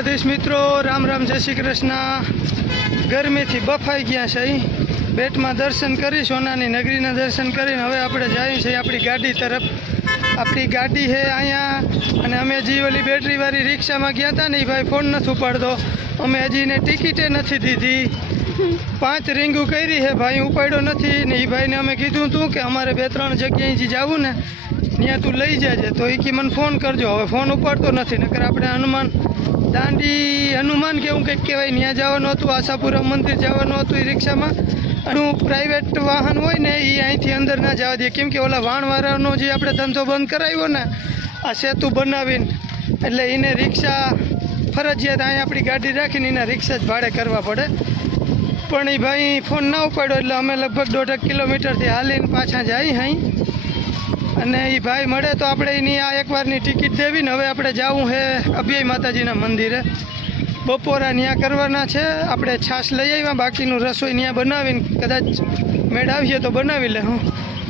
દ્વારકાધીશ મિત્રો, રામ રામ, જય શ્રી કૃષ્ણ। ગરમીથી બફાઈ ગયા છે। બેટમાં દર્શન કરી, સોનાની નગરીના દર્શન કરીને હવે આપણે જઈએ છીએ આપણી ગાડી તરફ। આપણી ગાડી છે અહીંયા, અને અમે હજી ઓલી બેટરીવાળી રિક્ષામાં ગયા હતા ને, એ ભાઈ ફોન નથી ઉપાડતો। અમે હજી એને ટિકિટે નથી દીધી। 5 રીંગું કરી છે, ભાઈ ઉપાડ્યો નથી ને। એ ભાઈને અમે કીધું હતું કે અમારે 2-3 જગ્યાએ જે જવું ને ત્યાં તું લઈ જાજે, તો એ કે મને ફોન કરજો। હવે ફોન ઉપાડતો નથી, નકર આપણે હનુમાન કેવું કંઈક કહેવાય, ત્યાં જવાનું હતું, આશાપુરા મંદિર જવાનું હતું એ રિક્ષામાં। અને પ્રાઇવેટ વાહન હોય ને એ અહીંથી અંદર ના જવા દે, કેમ કે ઓલા વાણવાળાનો જે આપણે ધંધો બંધ કરાવ્યો ને આ સેતુ બનાવીને, એટલે એને રિક્ષા ફરજિયાત અહીંયા આપણી ગાડી રાખીને એના રિક્ષા જ ભાડે કરવા પડે। પણ એ ભાઈ ફોન ના ઉપાડ્યો, એટલે અમે લગભગ 1.5 કિલોમીટરથી હાલીને પાછા જઈએ અહીં। અને એ ભાઈ મળે તો આપણે એની આ એકવારની ટિકિટ દેવી ને હવે આપણે જવું છે અભય માતાજીના મંદિરે। બપોરા ત્યાં કરવાના છે। આપણે છાશ લઈ આવ્યા, બાકીનું રસોઈ ત્યાં બનાવીને કદાચ મેળ આવીએ તો બનાવી લે હું,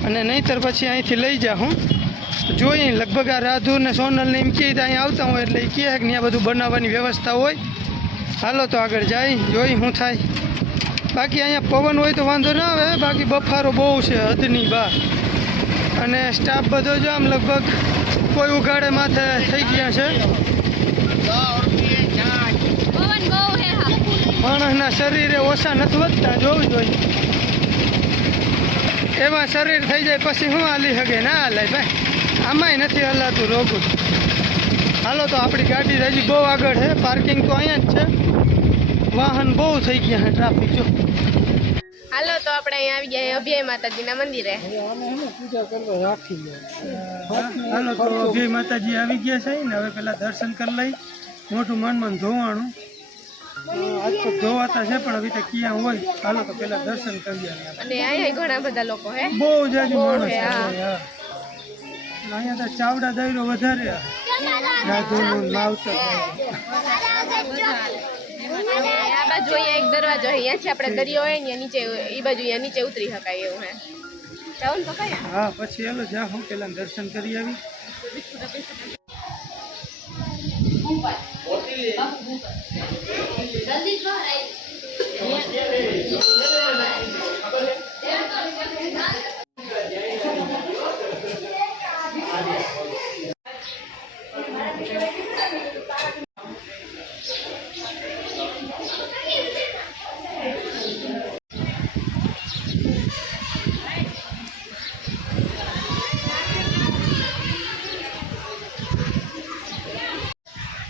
અને નહીંતર પછી અહીંથી લઈ જાઉં। જોઈએ, લગભગ આ રાધુ ને સોનલને એમ કહે તો અહીંયા આવતા હોય, એટલે એ કહે કે ત્યાં બધું બનાવવાની વ્યવસ્થા હોય। હાલો તો આગળ જાય, જોઈ શું થાય। બાકી અહીંયા પવન હોય તો વાંધો ના આવે, બાકી બફારો બહુ છે હદની બહાર। અને સ્ટાફ બધો જો આમ લગભગ કોઈ ઉઘાડે માથે થઈ ગયા છે। માણસના શરીરે ઓછા નથી વધતા, જોવું જોઈએ। એમાં શરીર થઈ જાય પછી શું હાલી શકે? ના હાલાય ભાઈ, આમાંય નથી હલાતું રોગું। હાલો તો આપણી ગાડી હજી બહુ આગળ છે, પાર્કિંગ તો અહીંયા જ છે। વાહન બહુ થઈ ગયા છે, ટ્રાફિક જો। હાલો તો આપણે અહીંયા આવી ગયા અભય માતાજીના મંદિરે। પૂજા કરવા રાખી લે। હાલો તો અભય માતાજી આવી ગયા છે ને, હવે પેલા દર્શન કરી લઈ। મોટું મનમાં ધોવાણું આજ તો ધોવાતા છે, પણ હવે તો ક્યાં હોય। હાલો તો પેલા દર્શન કરી અને અહીંયા ઘણા બધા લોકો હે, બહુ જાજી માણસ છે। અહીંયા તો ચાવડા દાયરો વધારે રાધુનું માવતર। આ બાજુ અહીંયા એક દરવાજો છે, અહીંયાથી આપણે દરિયો હોય ને નીચે, એ બાજુ અહીંયા નીચે ઉતરી શકાય એવું હે। જાવ ને પપ્પા? હા, પછી હાલો જા, હું પેલા દર્શન કરી આવી।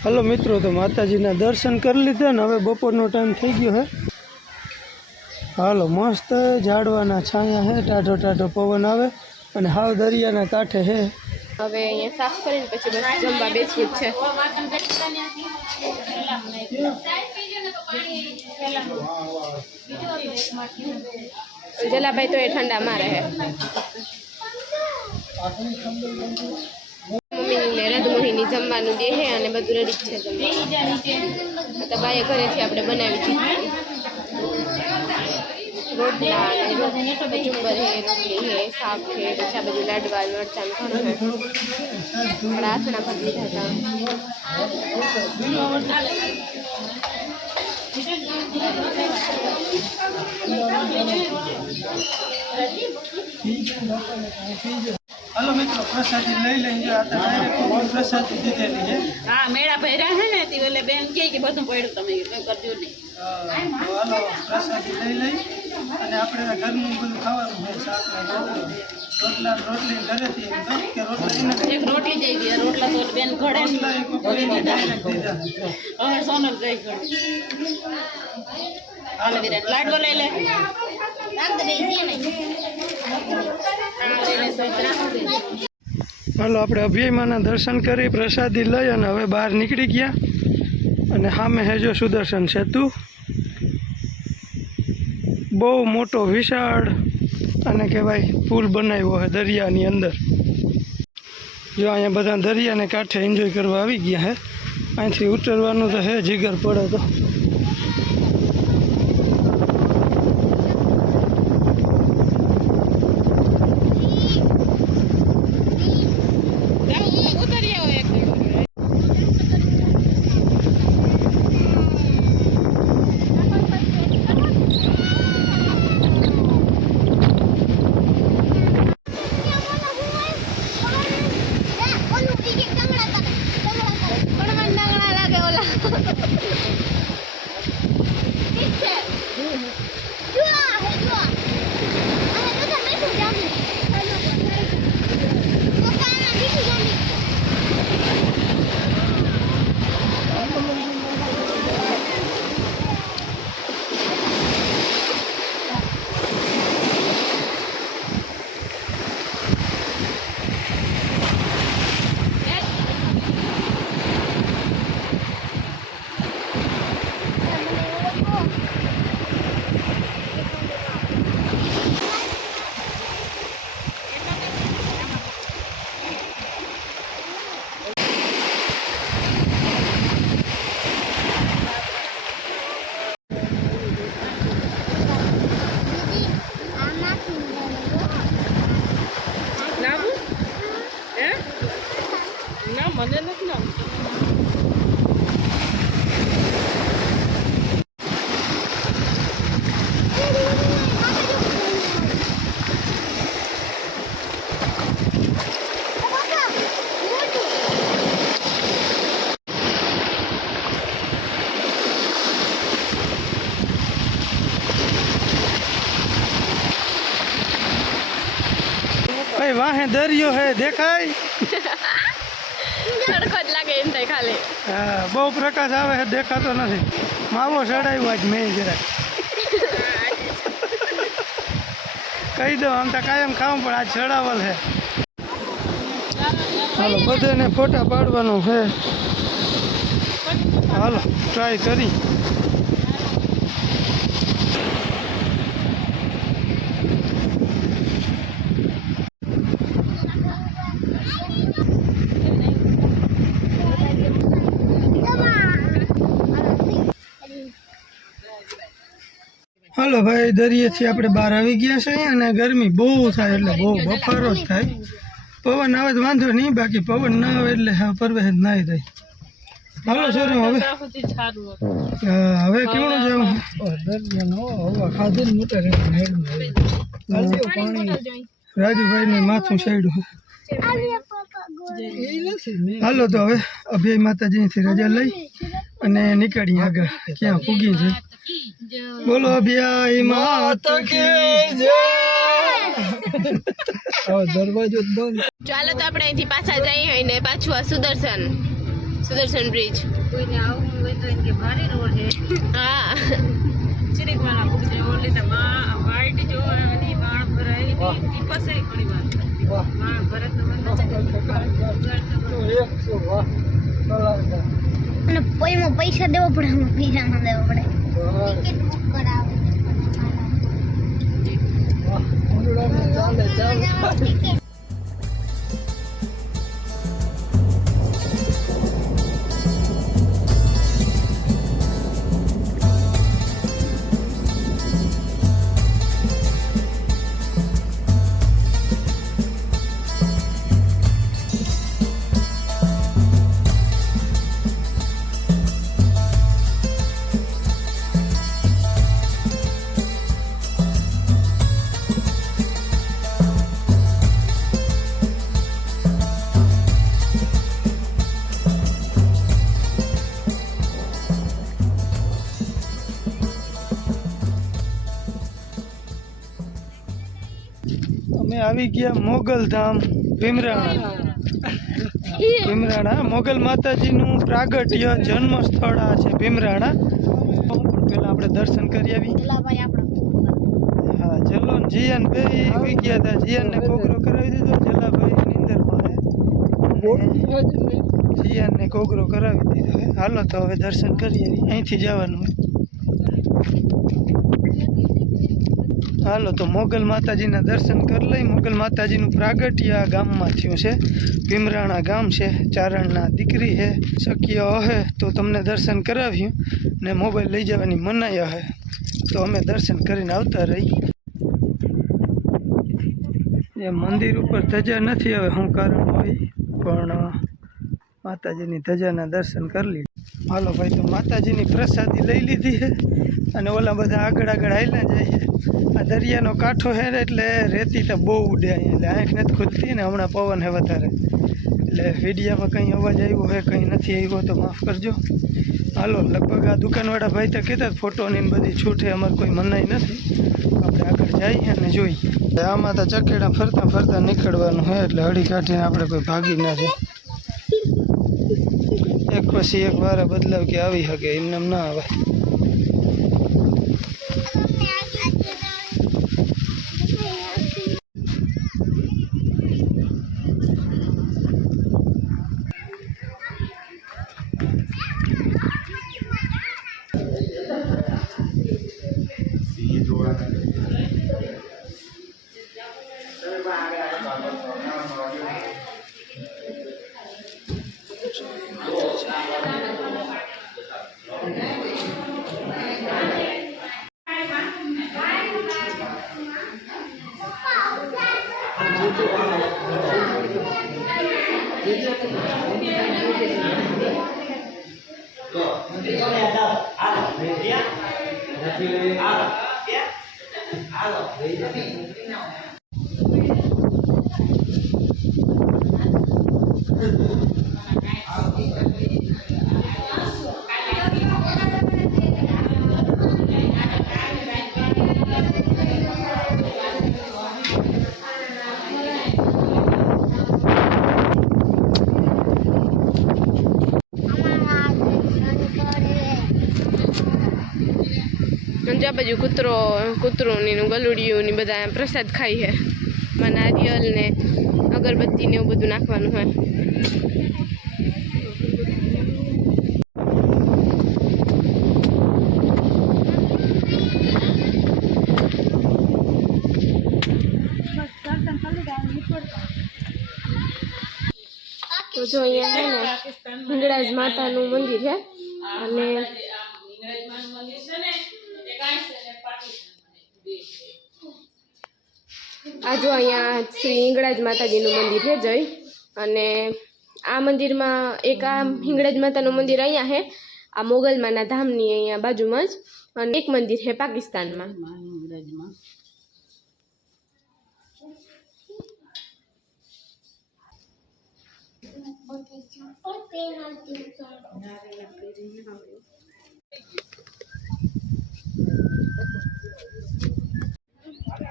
હલો મિત્રો, તો માતાજીના દર્શન કરી લીધા ને હવે બપોરનો ટાઈમ થઈ ગયો છે। હાલો, મસ્ત ઝાડવાના છાયા છે, ટાઢો ટાઢો પવન આવે અને હાવ દરિયાના કાંઠે છે। હવે અહીંયા સાફ કરીને પછી બસ જમવા બેસવું જ છે। જલાભાઈ તો એ ઠંડા મારે છે। મમ્મીની રાધુમોહીની જમવાનું દે છે અને બધું રેડી જ છે જમવાનું। તો બાએ ઘરેથી આપણે બનાવી દીધી રોટલા, કચુંબર છે, રોટલી છે, શાક છે, પછી આ બધું લાડવા મરચાં ઘણું છે। આપણા આથણા ભરી લીધા હતા। હાલો મિત્રો, પ્રસાદી લઈ લઈએ। પ્રસાદી દીધેલી છે। હા, મેળા ભર્યા છે ને તે ઓલે બેન કહે કે બધું પડ્યું, તમે કંઈ કરજો નહીં। હાલો પ્રસાદી લઈ લઈ, અને આપણે ઘરનું બધું ખાવાનું છે, શાક ને રોટલા રોટલી ઘરેથી કે રોટલા એક રોટલી જઈ ગઈ, રોટલા તો બેન ઘડે ને હવે સોનલ ગઈ ઘડે। હાલ વિરાટ લાડવો લઈ લે। હાલો આપણે અભયમાના દર્શન કરી, પ્રસાદી લઈ અને હવે બહાર નીકળી ગયા। અને સામે હે જો સુદર્શન સેતુ, બહુ મોટો વિશાળ અને કહેવાય પુલ બનાવ્યો છે દરિયાની અંદર। જો અહીંયા બધા દરિયાને કાંઠે એન્જોય કરવા આવી ગયા છે। અહીંથી ઉતરવાનું તો હે, જીગર પડે તો। લાવું હે ના મને નથી લાવું ભાઈ વાહે દરિયો હે દેખાય. તડકો જ લાગે એમ થાય ખાલી. હા બહુ પ્રકાશ આવે છે દેખાતો નથી. માવો ચડાવ્યો આજ મેં જરાક કહી દઉં આમ તો કાયમ ખાવું પણ આજ ચડાવલ છે. હાલો બધાને ફોટા પાડવાનું છે. હાલો ટ્રાય કરી. હાલો ભાઈ દરિયેથી આપણે બહાર આવી ગયા છે અને ગરમી બહુ થાય એટલે બહુ બફારો જ થાય. પવન આવે તો વાંધો નહીં, બાકી પવન ના આવે એટલે હા પરવેશ જ ના થાય. હાલો સોરી હવે હવે કેવડું જવું રાજુભાઈ ને માથું સાઈડું. હાલો તો હવે અભય માતાજીથી રજા લઈ અને નીકળીએ આગળ. ક્યાં પૂગી છે બોલો અભય માત કી જય. દરવાજો બંધ. ચાલો તો આપણે અહીંથી પાછા જઈએ અને પાછું આ સુદર્શન બ્રિજ. હા અને એમાં પૈસા દેવો પડે, એમાં પૈસા ના દેવો પડે. અમે આવી ગયા મોગલધામ ભીમરાણા. મોગલ માતાજીનું પ્રાગટ્ય જન્મ સ્થળ આ છે ભીમરાણા. પેલા આપણે દર્શન કરી આવી. હા ચલો જીયાન બે આવી ગયા હતા. જીયાનને કોગરો કરાવી દીધો. જલાભાઈ નીંદરમાં જીયાનને કોગરો કરાવી દીધો. હાલો તો હવે દર્શન કરીએ. અહીંથી જવાનું. હાલો તો મોગલ માતાજીના દર્શન કરી લઈ. મોગલ માતાજીનું પ્રાગટ્ય આ ગામમાં થયું છે. ભીમરાણા ગામ છે. ચારણના દીકરી છે. શક્ય હશે તો તમને દર્શન કરાવ્યું ને મોબાઈલ લઈ જવાની મનાઈ હશે તો અમે દર્શન કરીને આવતા રહી. એ મંદિર ઉપર ધજા નથી, હવે શું કારણ હોય પણ માતાજીની ધજાના દર્શન કરી લીધા. હાલો ભાઈ તો માતાજીની પ્રસાદી લઈ લીધી છે અને ઓલા બધા આગળ હાલ્યા જાય છે. આ દરિયાનો કાંઠો છે એટલે રેતી તો બહુ ઉડે અહીંયા, એટલે આંખ નથી ખુલતી ને હમણાં પવન છે વધારે એટલે વિડીયામાં કંઈ અવાજ આવ્યો હોય કંઈ નથી આવ્યો તો માફ કરજો. હાલો લગભગ આ દુકાનવાળા ભાઈ તો કહેતા ફોટોની ને બધી છૂટે અમારે કોઈ મનાઈ નથી આપણે આગળ જઈએ અને જોઈએ આમાં તો ચકેડા ફરતા ફરતા નીકળવાનું હોય એટલે હળી કાઢીને આપણે કોઈ ભાગી ના જાય એક પછી એક વાર બદલાવ કે આવી શકે એમને એમ ના આવે આ બાજુ કૂતરું ને ગલુડિયું ને બધા પ્રસાદ ખાઈ છે માં નારિયેલ ને અગરબત્તી ને એવું બધું નાખવાનું હોય તો જો અહીંયા છે ને હિંગળાજ માતાનું મંદિર છે અને આ જો અહીંયા શ્રી હિંગળાજ માતાજીનું મંદિર છે જય અને આ મંદિરમાં એક આ હિંગળાજ માતાનું મંદિર અહીંયા છે આ મોગલમાના ધામની અહીંયા બાજુમાં જ અને એક મંદિર છે પાકિસ્તાનમાં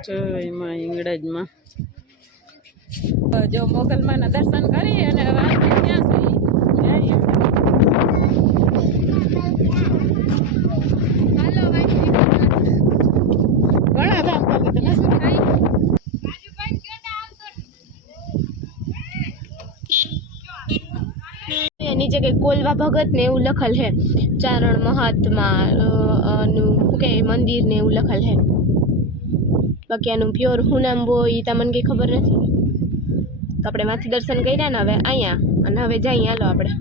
જય માં હિંગળાજમાં જો મોગલમાના દર્શન કરી અને હવે આપણે ત્યાં જઈએ ઘણા ધામ તમે શું થાય નીચે કઈ કોલવા ભગત ને એવું લખેલ છે ચારણ મહાત્મા નું કે મંદિર ને એવું લખેલ છે બાકી આનું પ્યોર હું નામ બો એ તમને કંઈ ખબર નથી તો આપણે માથી દર્શન કર્યા ને હવે અહીંયા અને હવે જઈએ હાલો આપણે